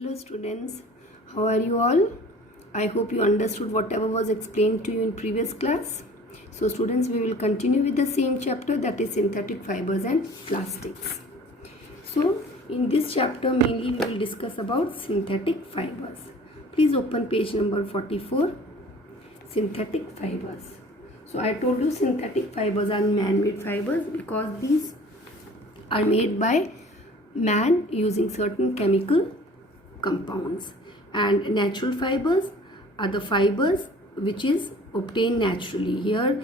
Hello students, how are you all? I hope you understood whatever was explained to you in previous class. So students, we will continue with the same chapter, that is synthetic fibers and plastics. So in this chapter mainly we will discuss about synthetic fibers. Please open page number 44, synthetic fibers. So I told you synthetic fibers are man-made fibers because these are made by man using certain chemical compounds, and natural fibers are the fibers which is obtained naturally. Here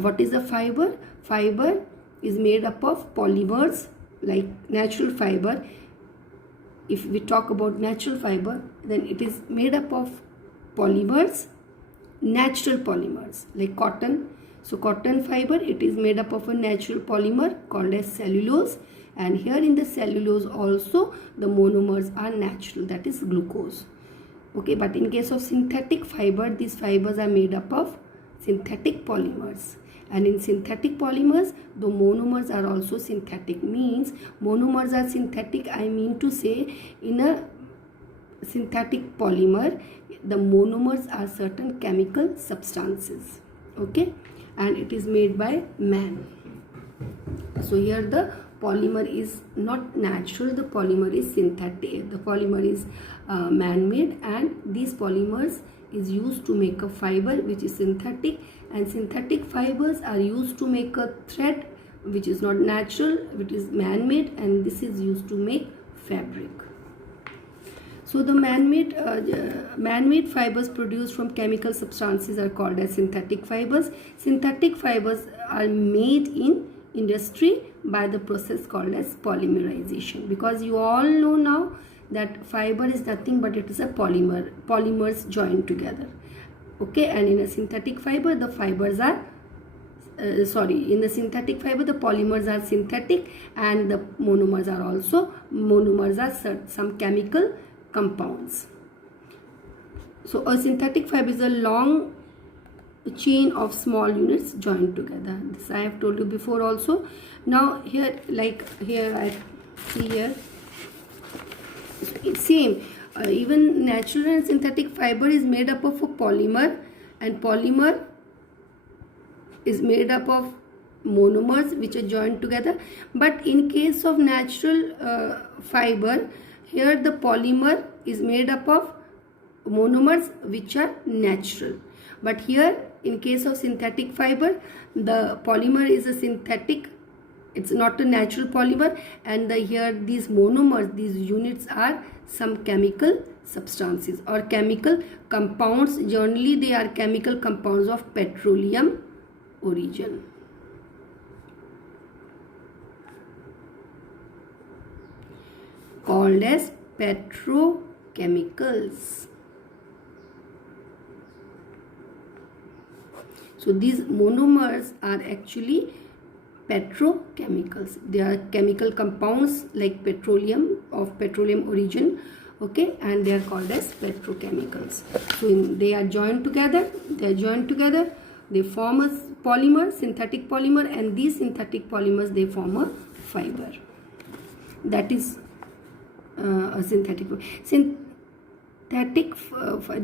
what is a fiber? Fiber is made up of polymers. Like natural fiber, if we talk about natural fiber, then it is made up of polymers, natural polymers like cotton. So cotton fiber, it is made up of a natural polymer called as cellulose, and here in the cellulose also the monomers are natural, that is glucose. Okay, but in case of synthetic fiber, these fibers are made up of synthetic polymers, and in synthetic polymers the monomers are also synthetic. Means monomers are synthetic, I mean to say in a synthetic polymer the monomers are certain chemical substances. Okay, and it is made by man. So here the polymer is not natural, the polymer is synthetic, the polymer is man-made, and these polymers is used to make a fiber which is synthetic, and synthetic fibers are used to make a thread which is not natural, which is man-made, and this is used to make fabric. So the man-made fibers produced from chemical substances are called as synthetic fibers. Synthetic fibers are made in industry by the process called as polymerization, because you all know now that fiber is nothing but it is a polymers joined together. Okay, and in a synthetic fiber the fibers are in the synthetic fiber the polymers are synthetic, and the monomers are some chemical compounds. So a synthetic fiber is a long chain of small units joined together. This I have told you before also. Now here, like here I see here, it's same. Even natural and synthetic fiber is made up of a polymer, and polymer is made up of monomers which are joined together. But in case of natural fiber, here the polymer is made up of monomers which are natural. But here in case of synthetic fiber, the polymer is a synthetic, it's not a natural polymer, and here these monomers, these units are some chemical substances or chemical compounds. Generally they are chemical compounds of petroleum origin. Called as petrochemicals. So these monomers are actually petrochemicals. They are chemical compounds like petroleum, of petroleum origin. Okay, and they are called as petrochemicals. So they are joined together. They form a polymer, synthetic polymer, and these synthetic polymers, they form a fiber. That is a synthetic.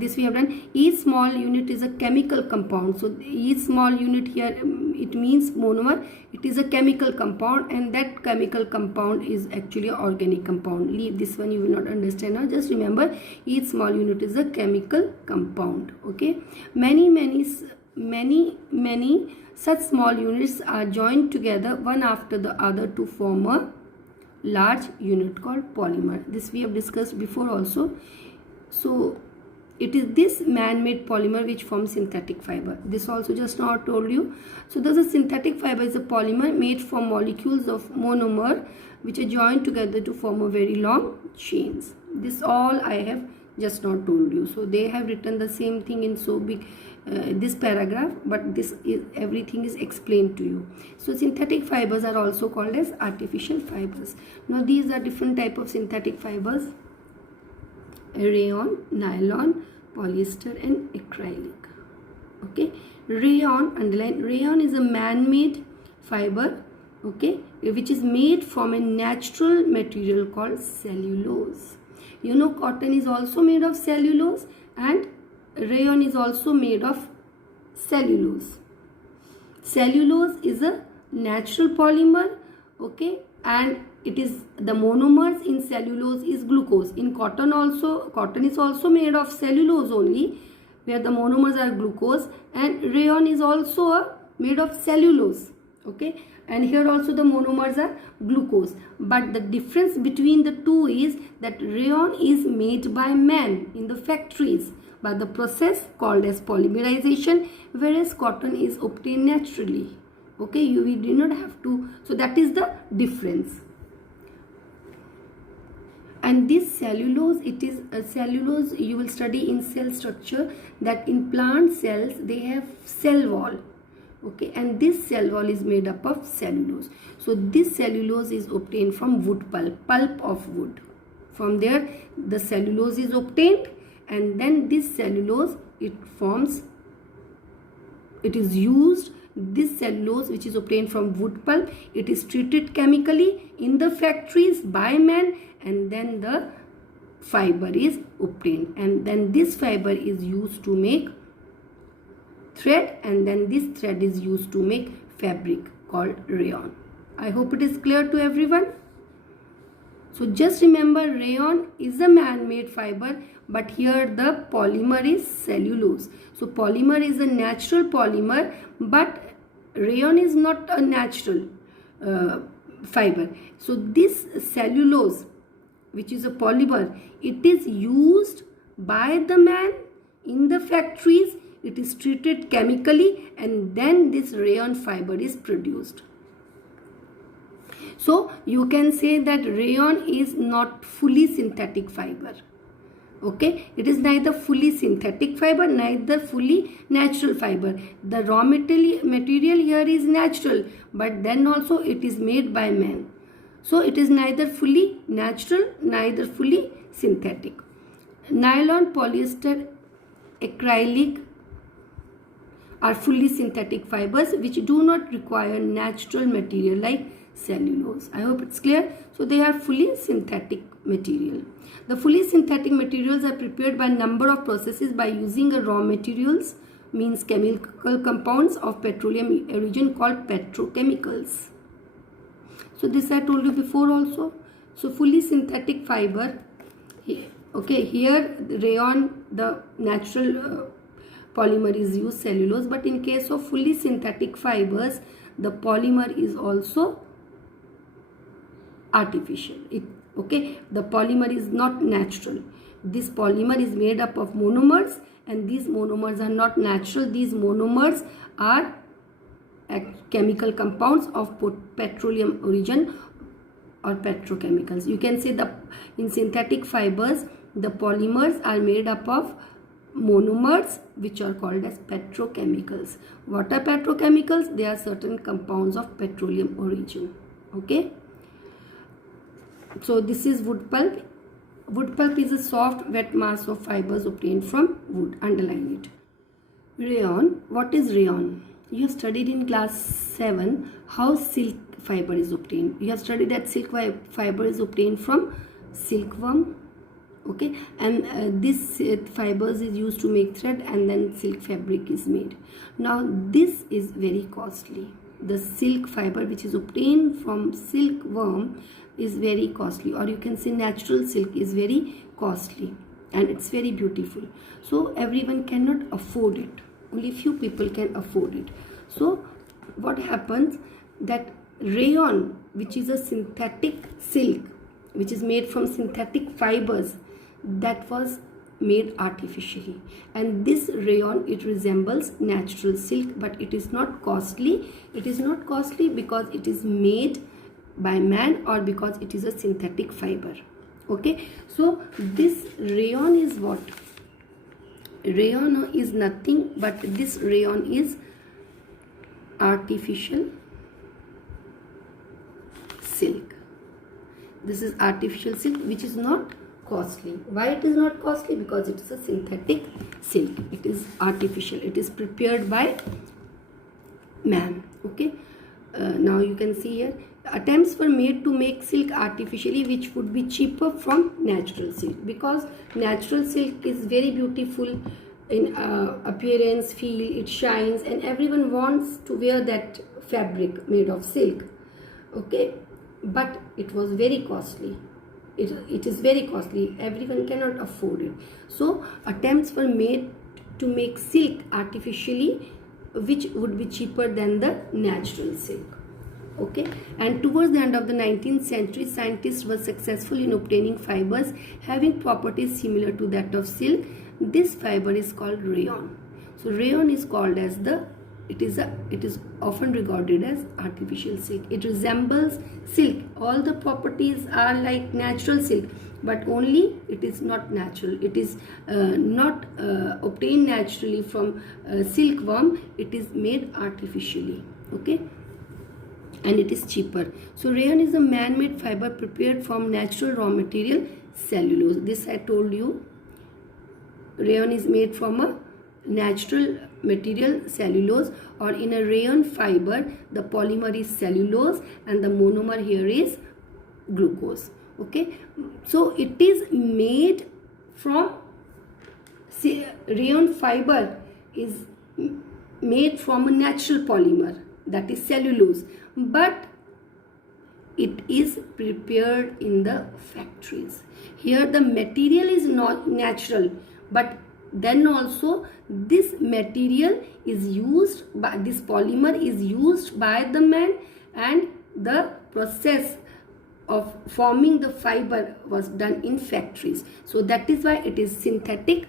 This we have done. Each small unit is a chemical compound. So each small unit here, it means monomer. It is a chemical compound, and that chemical compound is actually an organic compound. Leave this one, you will not understand now. Just remember, each small unit is a chemical compound. Okay, many such small units are joined together one after the other to form a large unit called polymer. This we have discussed before also. So it is this man-made polymer which forms synthetic fiber. This also just now I told you. So thus a synthetic fiber is a polymer made from molecules of monomer which are joined together to form a very long chains. This all I have just now told you. So they have written the same thing in so big this paragraph, but this is everything is explained to you. So synthetic fibers are also called as artificial fibers. Now these are different type of synthetic fibers: rayon, nylon, polyester, and acrylic. Okay, rayon, underline, rayon is a man-made fiber, okay, which is made from a natural material called cellulose. You know, cotton is also made of cellulose and rayon is also made of cellulose. Cellulose is a natural polymer, okay, and it is the monomers in cellulose is glucose. In cotton also, cotton is also made of cellulose only, where the monomers are glucose, and rayon is also made of cellulose, okay, and here also the monomers are glucose. But the difference between the two is that rayon is made by man in the factories by the process called as polymerization, whereas cotton is obtained naturally. Okay, we do not have to, so that is the difference. And this cellulose, it is a cellulose you will study in cell structure, that in plant cells they have cell wall, okay, and this cell wall is made up of cellulose. So this cellulose is obtained from wood pulp of wood. From there the cellulose is obtained, and then this cellulose, it is used, this cellulose which is obtained from wood pulp, it is treated chemically in the factories by man, and then the fiber is obtained, and then this fiber is used to make thread, and then this thread is used to make fabric called rayon. I hope it is clear to everyone. So just remember, rayon is a man-made fiber, but here the polymer is cellulose. So polymer is a natural polymer, but rayon is not a natural fiber. So this cellulose, which is a polymer, it is used by the man in the factories, it is treated chemically, and then this rayon fiber is produced. So you can say that rayon is not fully synthetic fiber. Okay, it is neither fully synthetic fiber, neither fully natural fiber. The raw material here is natural, but then also it is made by man. So it is neither fully natural, neither fully synthetic. Nylon, polyester, acrylic are fully synthetic fibers which do not require natural material like cellulose. I hope it's clear. So they are fully synthetic material. The fully synthetic materials are prepared by a number of processes by using a raw materials, means chemical compounds of petroleum origin called petrochemicals. So this I told you before also. So fully synthetic fiber, okay, here rayon, the natural polymer is used, cellulose, but in case of fully synthetic fibers, the polymer is also artificial. Okay, the polymer is not natural. This polymer is made up of monomers, and these monomers are not natural. These monomers are chemical compounds of petroleum origin or petrochemicals. You can say in synthetic fibers, the polymers are made up of monomers which are called as petrochemicals. What are petrochemicals? They are certain compounds of petroleum origin. Okay. So this is wood pulp. Wood pulp is a soft wet mass of fibers obtained from wood. Underline it. Rayon. What is rayon? You have studied in class 7 how silk fiber is obtained. You have studied that silk fiber is obtained from silkworm. Okay, and this fibers is used to make thread, and then silk fabric is made. Now this is very costly. The silk fiber which is obtained from silkworm is very costly, or you can say natural silk is very costly, and it's very beautiful. So everyone cannot afford it. Only few people can afford it. So what happens, that rayon, which is a synthetic silk, which is made from synthetic fibers, that was made artificially, and this rayon, it resembles natural silk, but it is not costly. It is not costly because it is made by man, or because it is a synthetic fiber. Okay, so this rayon is what? Rayon is nothing but this rayon is artificial silk. This is artificial silk which is not costly. Why it is not costly? Because it is a synthetic silk. It is artificial. It is prepared by man. Okay. Now you can see here attempts were made to make silk artificially, which would be cheaper from natural silk, because natural silk is very beautiful in appearance, feel, it shines, and everyone wants to wear that fabric made of silk. Okay, but it was very costly. It is very costly. Everyone cannot afford it. So attempts were made to make silk artificially, which would be cheaper than the natural silk. Okay, and towards the end of the 19th century, scientists were successful in obtaining fibers having properties similar to that of silk. This fiber is called rayon. So rayon is called as it is often regarded as artificial silk. It resembles silk. All the properties are like natural silk, but only it is not natural. It is not obtained naturally from silkworm. It is made artificially. Okay, and it is cheaper. So rayon is a man-made fiber prepared from natural raw material, cellulose. This I told you. Rayon is made from a natural material, cellulose, or in a rayon fiber the polymer is cellulose and the monomer here is glucose. Okay, so it is made from, rayon fiber is made from a natural polymer, that is cellulose, but it is prepared in the factories. Here the material is not natural, but then also this material is used by, this polymer is used by the man, and the process of forming the fiber was done in factories. So that is why it is synthetic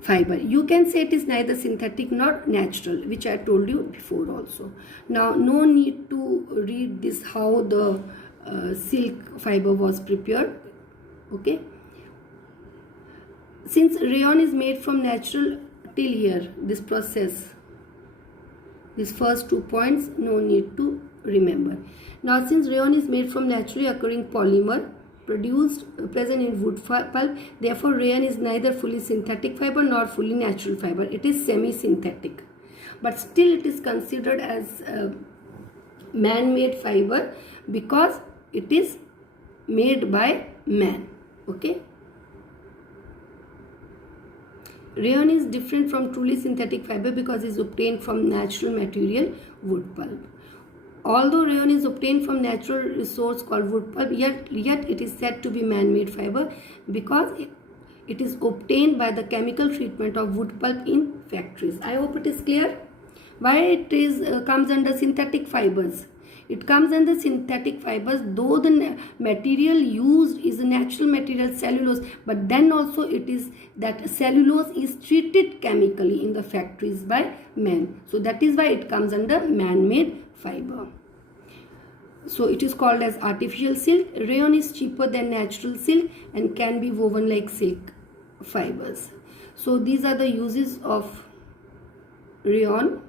fiber. You can say it is neither synthetic nor natural, which I told you before also. Now no need to read this how the silk fiber was prepared. Okay, since rayon is made from natural, till here this process, these first 2 points no need to remember. Now since rayon is made from naturally occurring polymer present in wood pulp, therefore rayon is neither fully synthetic fiber nor fully natural fiber. It is semi-synthetic, but still it is considered as man-made fiber because it is made by man. Okay, rayon is different from truly synthetic fiber because it is obtained from natural material, wood pulp. Although rayon is obtained from natural resource called wood pulp, yet it is said to be man-made fiber because it is obtained by the chemical treatment of wood pulp in factories. I hope it is clear. Why it is comes under synthetic fibers? It comes under synthetic fibers, though the material used is a natural material, cellulose, but then also it is that cellulose is treated chemically in the factories by men. So that is why it comes under man-made fiber. So it is called as artificial silk. Rayon is cheaper than natural silk and can be woven like silk fibers. So these are the uses of rayon.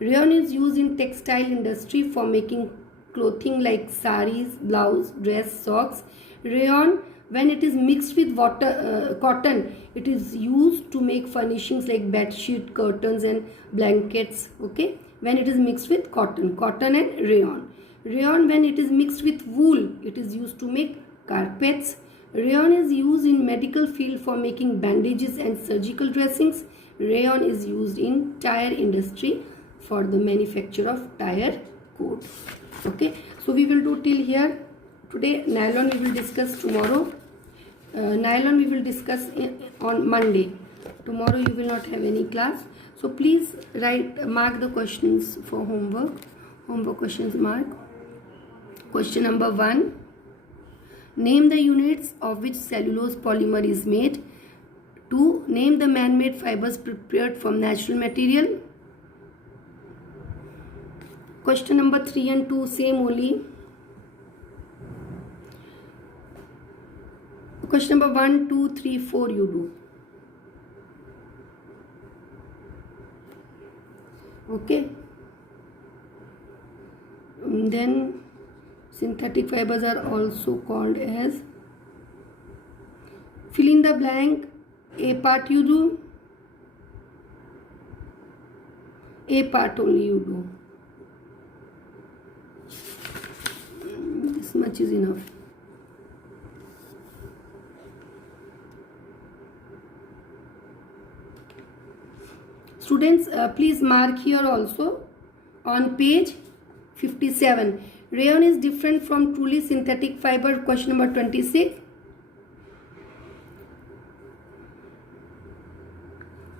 Rayon is used in textile industry for making clothing like saris, blouse, dress, socks. Rayon, when it is mixed with cotton, it is used to make furnishings like bed sheet, curtains and blankets. Okay, when it is mixed with cotton and rayon. Rayon, when it is mixed with wool, it is used to make carpets. Rayon is used in medical field for making bandages and surgical dressings. Rayon is used in tire industry for the manufacture of tire cord. Okay, so we will do till here today. Nylon we will discuss tomorrow. Nylon we will discuss on Monday. Tomorrow you will not have any class, so please mark the questions for homework questions. Mark question number 1. Name the units of which cellulose polymer is made. 2. Name the man-made fibers prepared from natural material. Question number 3 and 2 same only. Question number 1, 2, 3, 4 you do. Okay. And then synthetic fibers are also called as, fill in the blank. A part you do. A part only you do. This much is enough. Students, please mark here also on page 57. Rayon is different from truly synthetic fiber. Question number 26.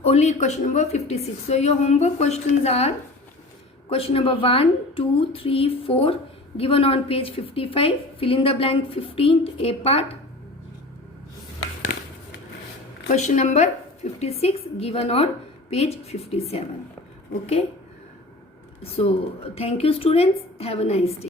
Only question number 56. So your homework questions are question number 1, 2, 3, 4 given on page 55. Fill in the blank 15th A part. Question number 56 given on page 57. Okay. So thank you students. Have a nice day.